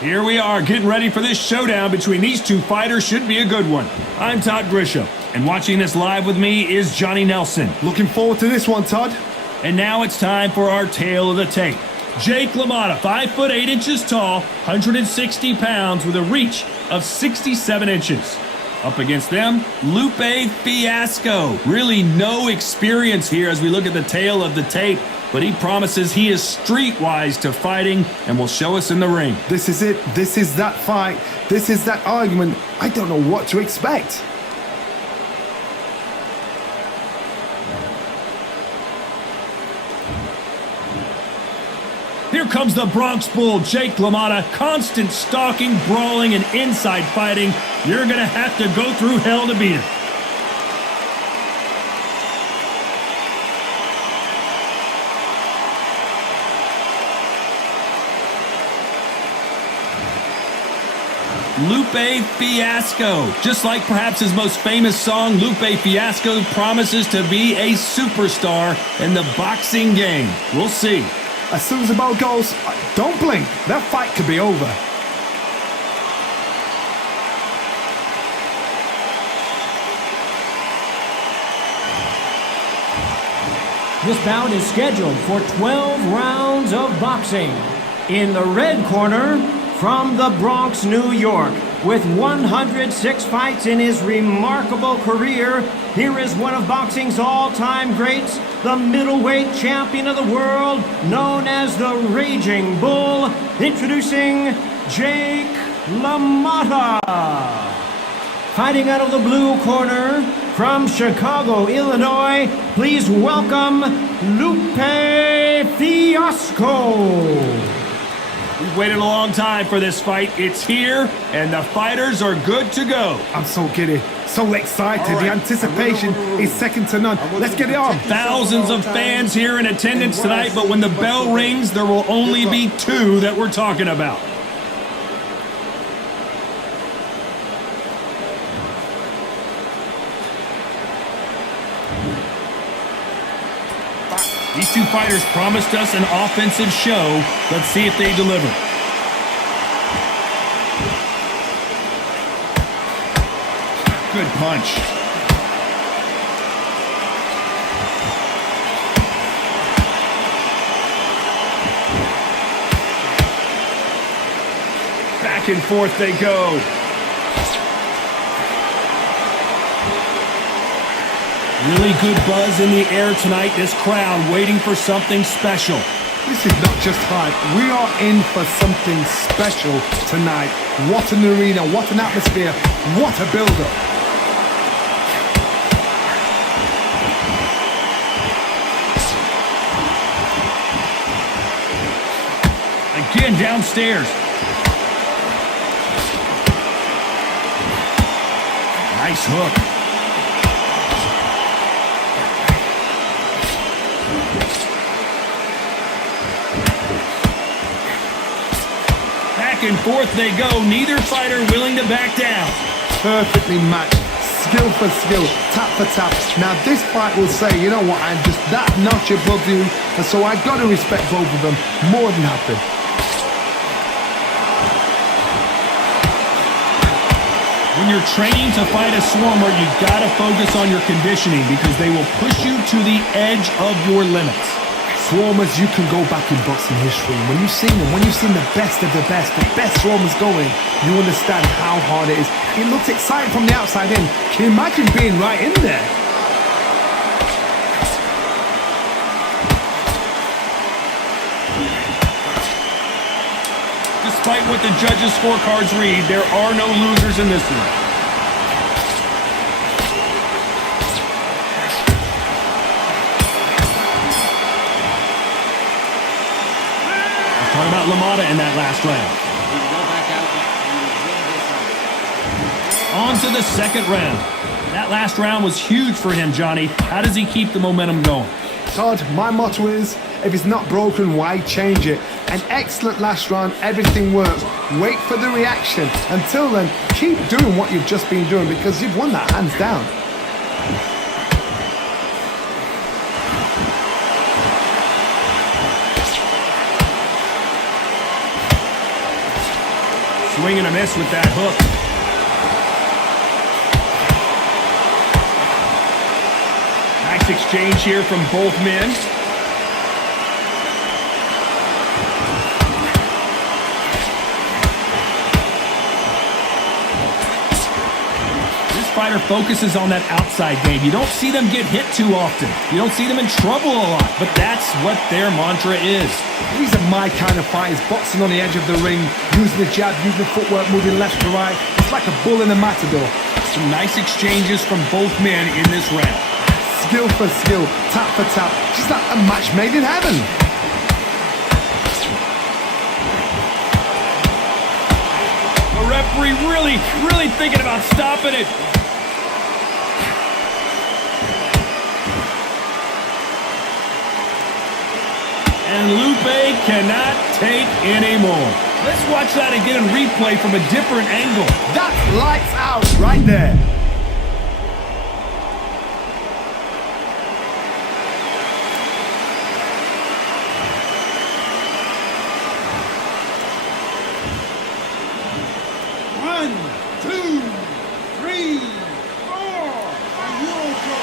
Here we are, getting ready for this showdown between these two fighters. Should be a good one. I'm Todd Grisham, and watching this live with me is Johnny Nelson. Looking forward to this one, Todd. And now it's time for our tale of the tape. Jake LaMotta, 5 foot 8 inches tall, 160 pounds with a reach of 67 inches. Up against them, Lupe Fiasco. Really no experience here as we look at the tale of the tape, but he promises he is streetwise to fighting and will show us in the ring. This is it. This is that fight. This is that argument. I don't know what to expect. Here comes the Bronx Bull, Jake LaMotta. Constant stalking, brawling, and inside fighting. You're going to have to go through hell to beat him. Lupe Fiasco. Just like perhaps his most famous song, Lupe Fiasco promises to be a superstar in the boxing game. We'll see. As soon as the bell goes, don't blink. That fight could be over. This bout is scheduled for 12 rounds of boxing. In the red corner, from the Bronx, New York, with 106 fights in his remarkable career, here is one of boxing's all-time greats, the middleweight champion of the world, known as the Raging Bull, introducing Jake LaMotta. Fighting out of the blue corner, from Chicago, Illinois, please welcome Lupe Fiasco. We've waited a long time for this fight. It's here, and the fighters are good to go. I'm so giddy, so excited. Right. The anticipation is second to none. Let's get it on. Thousands of fans here in attendance tonight, but when the bell rings, there will only be 2 that we're talking about. These two fighters promised us an offensive show. Let's see if they deliver. Good punch. Back and forth they go. Really good buzz in the air tonight. This crowd waiting for something special. This is not just hype. We are in for something special tonight. What an arena, what an atmosphere, what a build-up. Again downstairs. Nice hook. Back and forth they go, neither fighter willing to back down. Perfectly matched, skill for skill, tap for tap. Now this fight will say, you know what, I'm just that notch above you, and so I've got to respect both of them more than happy. When you're training to fight a swarmer, you've got to focus on your conditioning because they will push you to the edge of your limits. Swarmers, you can go back in boxing history. When you've seen them, when you've seen the best of the best swarmers going, you understand how hard it is. It looks exciting from the outside in. Can you imagine being right in there? Despite what the judges' scorecards read, there are no losers in this one. Talking about LaMotta in that last round. On to the second round. That last round was huge for him, Johnny. How does he keep the momentum going? Todd, my motto is, if it's not broken, why change it? An excellent last round, everything works. Wait for the reaction. Until then, keep doing what you've just been doing because you've won that hands down. Swing and a miss with that hook. Nice exchange here from both men. This fighter focuses on that outside game. You don't see them get hit too often. You don't see them in trouble a lot, but that's what their mantra is. These are my kind of fighters, boxing on the edge of the ring, using the jab, using the footwork, moving left to right. It's like a bull in a matador. Some nice exchanges from both men in this round. Skill for skill, tap for tap. Just like a match made in heaven. The referee really thinking about stopping it. And Lupe cannot take anymore. Let's watch that again and replay from a different angle. That's lights out right there. One, two, three, four. Are you okay?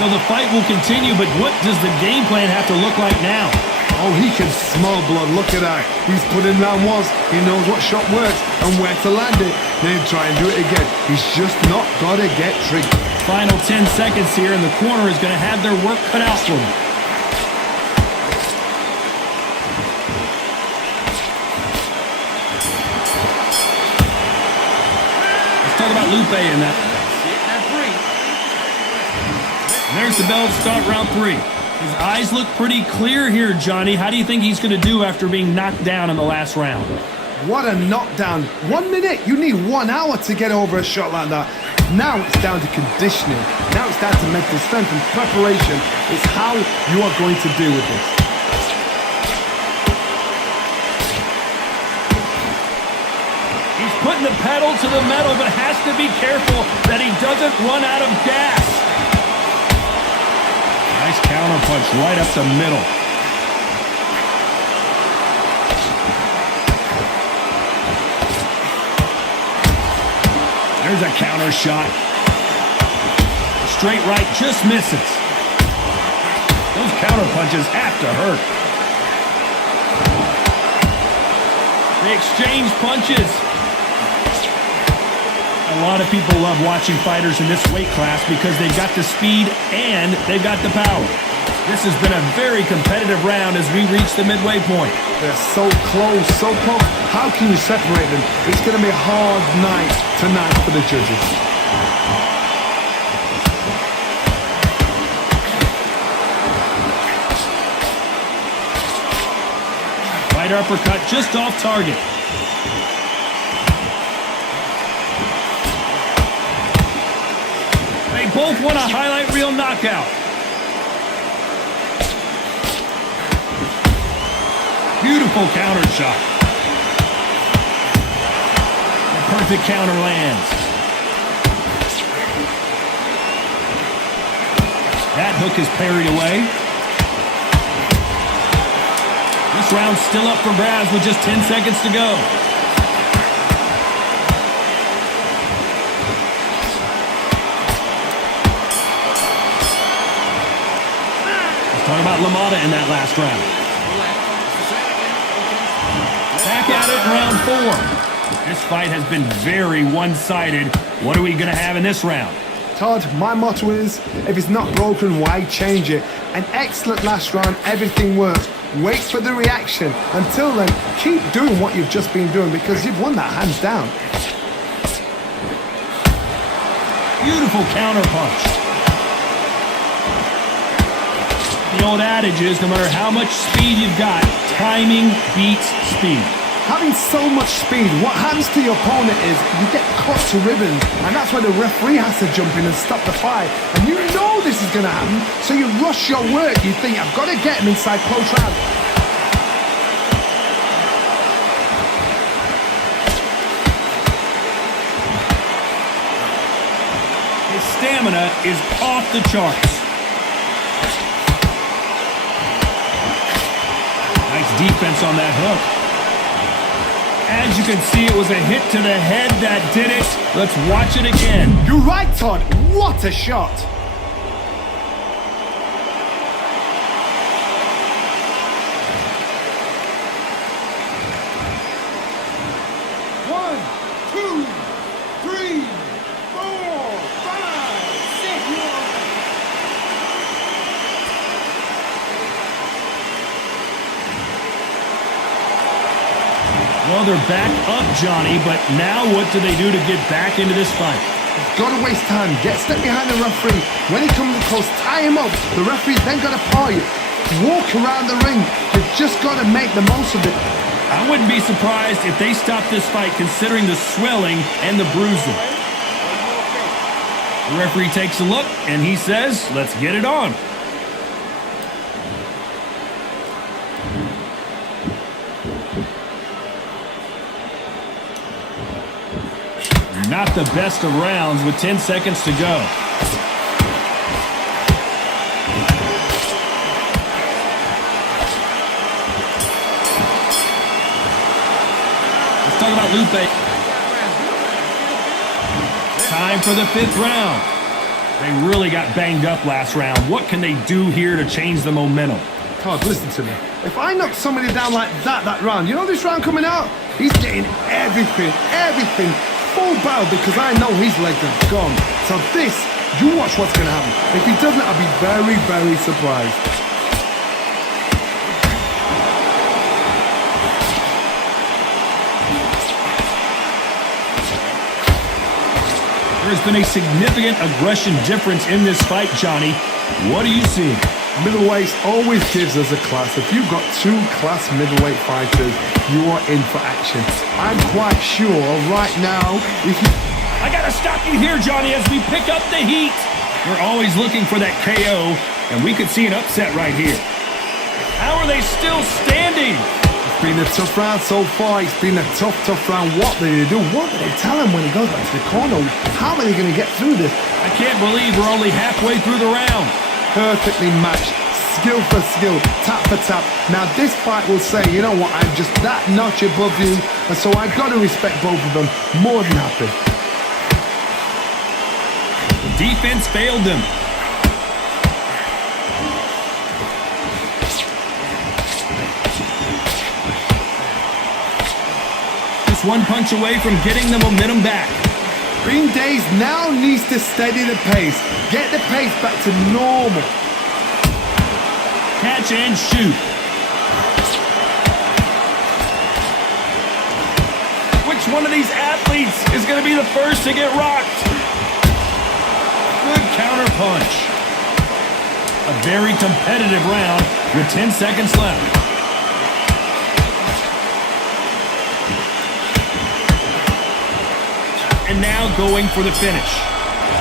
So the fight will continue, but what does the game plan have to look like now? Oh, he can smell blood. Look at that. He's put in round once. He knows what shot works and where to land it. Then try and do it again. He's just not got to get tricked. Final 10 seconds here, and the corner is going to have their work cut out for them. Let's talk about Lupe in that. And there's the bell to start round 3. His eyes look pretty clear here, Johnny. How do you think he's going to do after being knocked down in the last round? What a knockdown. 1 minute. You need 1 hour to get over a shot like that. Now it's down to conditioning. Now it's down to mental strength and preparation. It's how you are going to deal with this. He's putting the pedal to the metal, but has to be careful that he doesn't run out of gas. Nice counter punch right up the middle. There's a counter shot. Straight right just misses. Those counter punches have to hurt. They exchange punches. A lot of people love watching fighters in this weight class because they've got the speed and they've got the power. This has been a very competitive round as we reach the midway point. They're so close, so close. How can you separate them? It's going to be a hard night tonight for the judges. Right uppercut just off target. They both want a highlight reel knockout. Beautiful counter shot. The perfect counter lands. That hook is parried away. This round's still up for grabs with just 10 seconds to go. Let's talk about Lamotta in that last round. Back at it in round 4. This fight has been very one-sided. What are we going to have in this round? Todd, my motto is, if it's not broken, why change it? An excellent last round, everything works. Wait for the reaction. Until then, keep doing what you've just been doing because you've won that hands down. Beautiful counter punch. The old adage is, no matter how much speed you've got, timing beats speed. Having so much speed, what happens to your opponent is you get cut to ribbons, and that's why the referee has to jump in and stop the fight. And you know this is going to happen, so you rush your work. You think, I've got to get him inside close round. His stamina is off the charts. defense on that hook. As you can see, it was a hit to the head that did it. Let's watch it again. You're right, Todd. What a shot. One, two, three, four, five, six. Well, they're back up, Johnny, but now what do they do to get back into this fight? Got to waste time. Get step behind the referee. When he comes close, tie him up. The referee's then got to paw you. Walk around the ring. You've just got to make the most of it. I wouldn't be surprised if they stopped this fight considering the swelling and the bruising. The referee takes a look and he says, let's get it on. Not the best of rounds with 10 seconds to go. Let's talk about Lupe. Time for the 5th round. They really got banged up last round. What can they do here to change the momentum? Todd, listen to me. If I knock somebody down like that round, you know this round coming out? He's getting everything, full barrel, because I know his legs are gone. So this, you watch what's going to happen. If he doesn't, I'll be very, very surprised. There's been a significant aggression difference in this fight, Johnny. What do you see? Middleweight always gives us a class. If you've got 2 class middleweight fighters, you are in for action. I'm quite sure right now, if you... I gotta stop you here, Johnny, as we pick up the heat. We're always looking for that KO, and we could see an upset right here. How are they still standing? It's been a tough round so far. It's been a tough round. What do they do? What do they tell him when he goes back to the corner? How are they going to get through this? I can't believe we're only halfway through the round. Perfectly matched, skill for skill, tap for tap. Now this fight will say, you know what, I'm just that notch above you, and so I've got to respect both of them more than happy. The defense failed them. Just one punch away from getting the momentum back. Green Days now needs to steady the pace. Get the pace back to normal. Catch and shoot. Which one of these athletes is going to be the first to get rocked? Good counter punch. A very competitive round with 10 seconds left. And now going for the finish.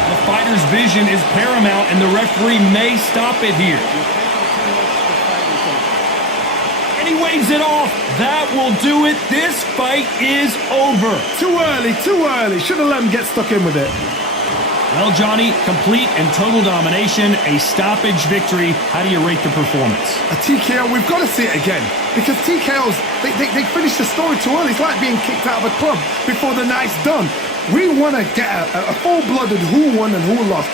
The fighter's vision is paramount, and the referee may stop it here. And he waves it off. That will do it. This fight is over. Too early. Should have let him get stuck in with it. Well, Johnny, complete and total domination, a stoppage victory. How do you rate the performance? A TKO, we've got to see it again. Because TKOs, they finish the story too early. It's like being kicked out of a club before the night's done. We want to get a full-blooded who won and who lost.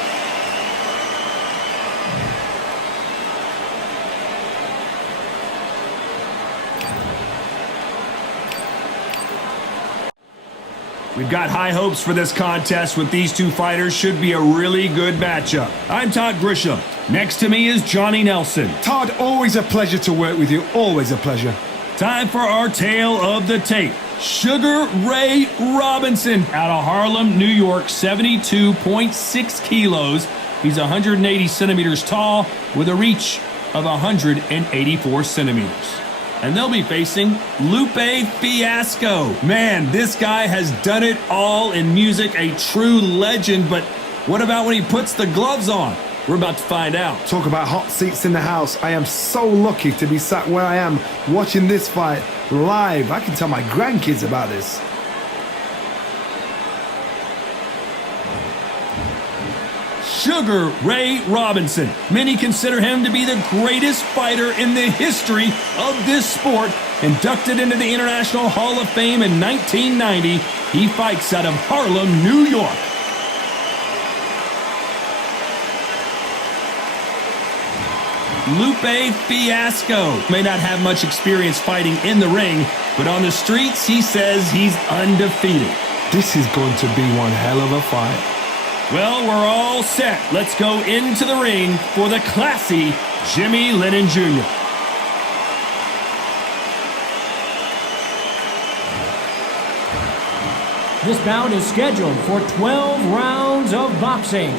We've got high hopes for this contest with these two fighters. Should be a really good matchup. I'm Todd Grisham. Next to me is Johnny Nelson. Todd, always a pleasure to work with you. Always a pleasure. Time for our tale of the tape. Sugar Ray Robinson out of Harlem, New York, 72.6 kilos. He's 180 centimeters tall with a reach of 184 centimeters. And they'll be facing Lupe Fiasco. Man, this guy has done it all in music, a true legend. But what about when he puts the gloves on? We're about to find out. Talk about hot seats in the house. I am so lucky to be sat where I am watching this fight live. I can tell my grandkids about this. Sugar Ray Robinson. Many consider him to be the greatest fighter in the history of this sport. Inducted into the International Hall of Fame in 1990, he fights out of Harlem, New York. Lupe Fiasco may not have much experience fighting in the ring, but on the streets he says he's undefeated. This is going to be one hell of a fight. Well, we're all set. Let's go into the ring for the classy Jimmy Lennon Jr. This bout is scheduled for 12 rounds of boxing.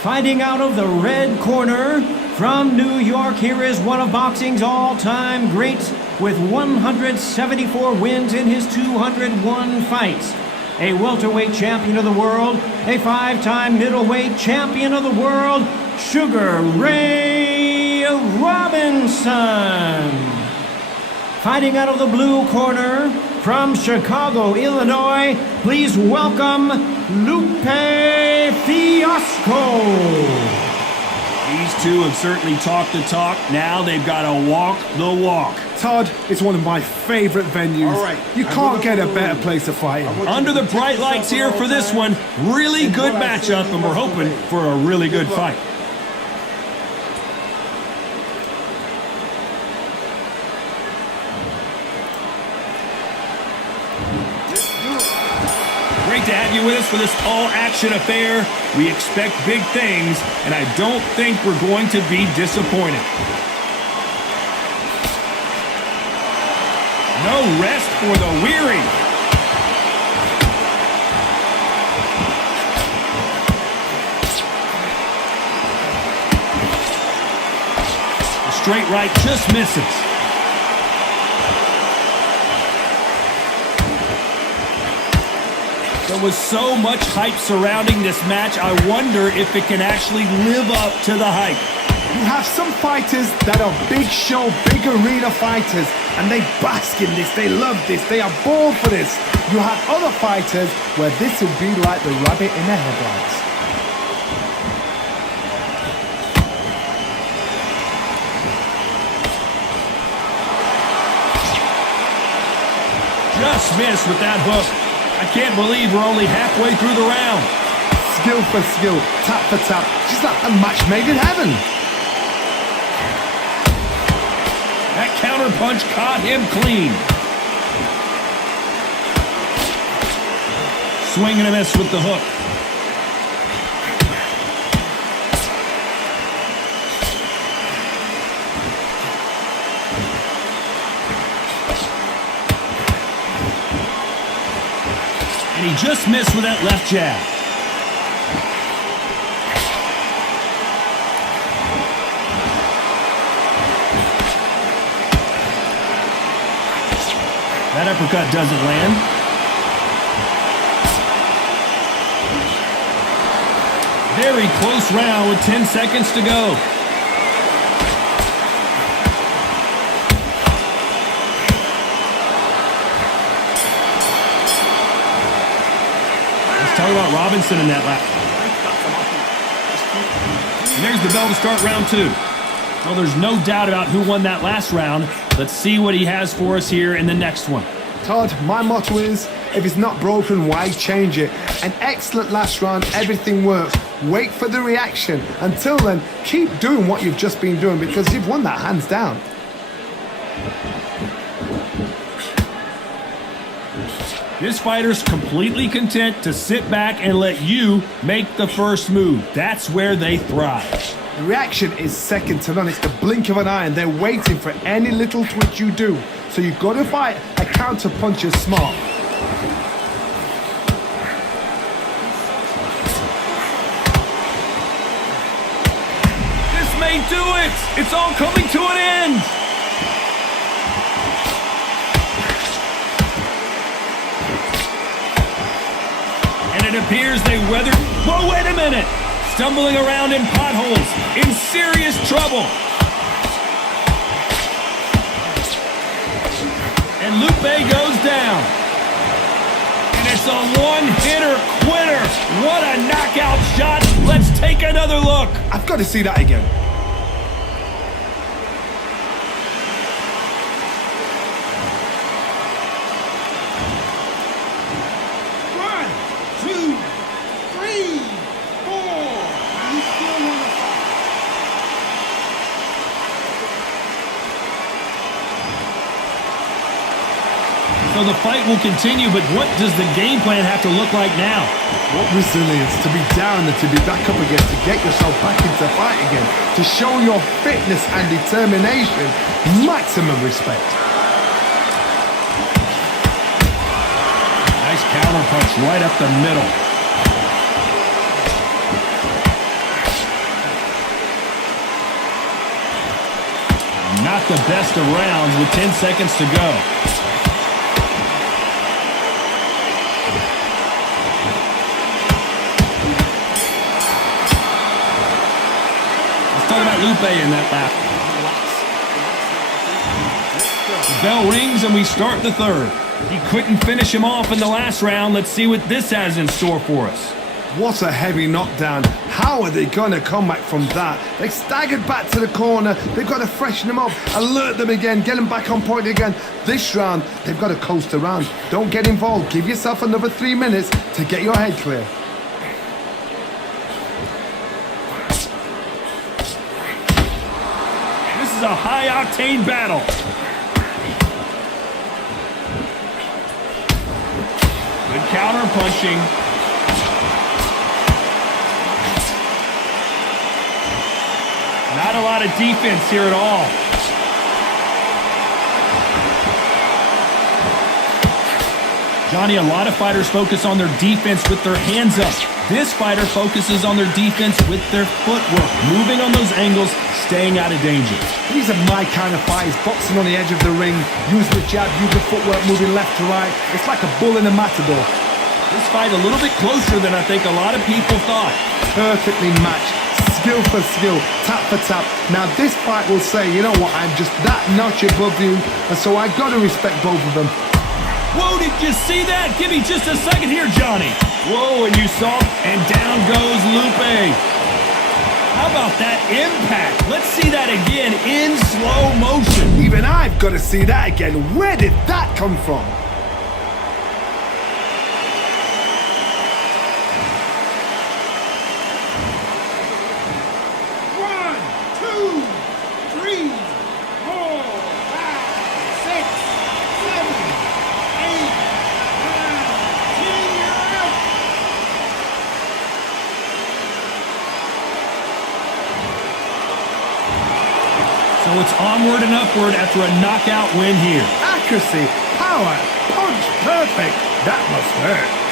Fighting out of the red corner from New York, here is one of boxing's all-time greats with 174 wins in his 201 fights. A welterweight champion of the world, a 5-time middleweight champion of the world, Sugar Ray Robinson. Fighting out of the blue corner from Chicago, Illinois, please welcome Lupe Fiasco. These two have certainly talked the talk. Now they've got to walk the walk. Todd, it's one of my favorite venues. All right. You can't get a better place to fight in. Under the bright lights here for this one, really good matchup, and we're hoping for a really good fight. Great to have you with us for this all-action affair. We expect big things, and I don't think we're going to be disappointed. No rest for the weary. The straight right just misses. There was so much hype surrounding this match, I wonder if it can actually live up to the hype. You have some fighters that are big show, big arena fighters, and they bask in this, they love this, they are born for this. You have other fighters where this would be like the rabbit in the headlights. Just missed with that hook. I can't believe we're only halfway through the round. Skill for skill, tap for tap, just like a match made in heaven. That counter punch caught him clean. Swing and a miss with the hook. And he just missed with that left jab. That uppercut doesn't land. Very close round with 10 seconds to go. Talk about Robinson in that lap. And there's the bell to start round two. Well, there's no doubt about who won that last round. Let's see what he has for us here in the next one. Todd, my motto is, if it's not broken, why change it? An excellent last round, everything works. Wait for the reaction. Until then, keep doing what you've just been doing because you've won that hands down. This fighter's completely content to sit back and let you make the first move. That's where they thrive. The reaction is second to none. It's the blink of an eye and they're waiting for any little twitch you do. So you've got to fight a counter punch is smart. This may do it! It's all coming to an end! It appears they weathered. Whoa, wait a minute! Stumbling around in potholes, in serious trouble. And Lupe goes down. And it's a one-hitter quitter. What a knockout shot. Let's Take another look. I've got to see that again. One, two, three, four. You still want to fight? So the fight will continue, but what does the game plan have to look like now? What resilience to be down and to be back up again, to get yourself back into fight again, to show your fitness and determination. Maximum respect. Nice counter punch right up the middle. Not the best of rounds with 10 seconds to go. Talk about Lupe in that lap. The bell rings and we start the third. He couldn't finish him off in the last round. Let's see what this has in store for us. What a heavy knockdown. How are they going to come back from that? They staggered back to the corner. They've got to freshen them up, alert them again, get them back on point again. This round, they've got to coast around. Don't get involved. Give yourself another 3 minutes to get your head clear. This is a high-octane battle. Good counter punching. Not a lot of defense here at all. Johnny, a lot of fighters focus on their defense with their hands up. This fighter focuses on their defense with their footwork, moving on those angles, staying out of danger. These are my kind of fights, boxing on the edge of the ring, using the jab, using the footwork, moving left to right. It's like a bull in a matador. This fight a little bit closer than I think a lot of people thought. Perfectly matched, skill for skill, tap for tap. Now this fight will say, you know what, I'm just that notch above you, and so I've got to respect both of them. Whoa, did you see that? Give me just a second here, Johnny. Whoa, and you saw, and down goes Lupe. How about that impact? Let's see that again in slow motion. Even I've got to see that again. Where did that come from? One, two, three, four, five, six, seven, eight, nine, 10. You're out. So it's onward and upward after a knockout win here. Accuracy, power, punch, perfect. That must hurt.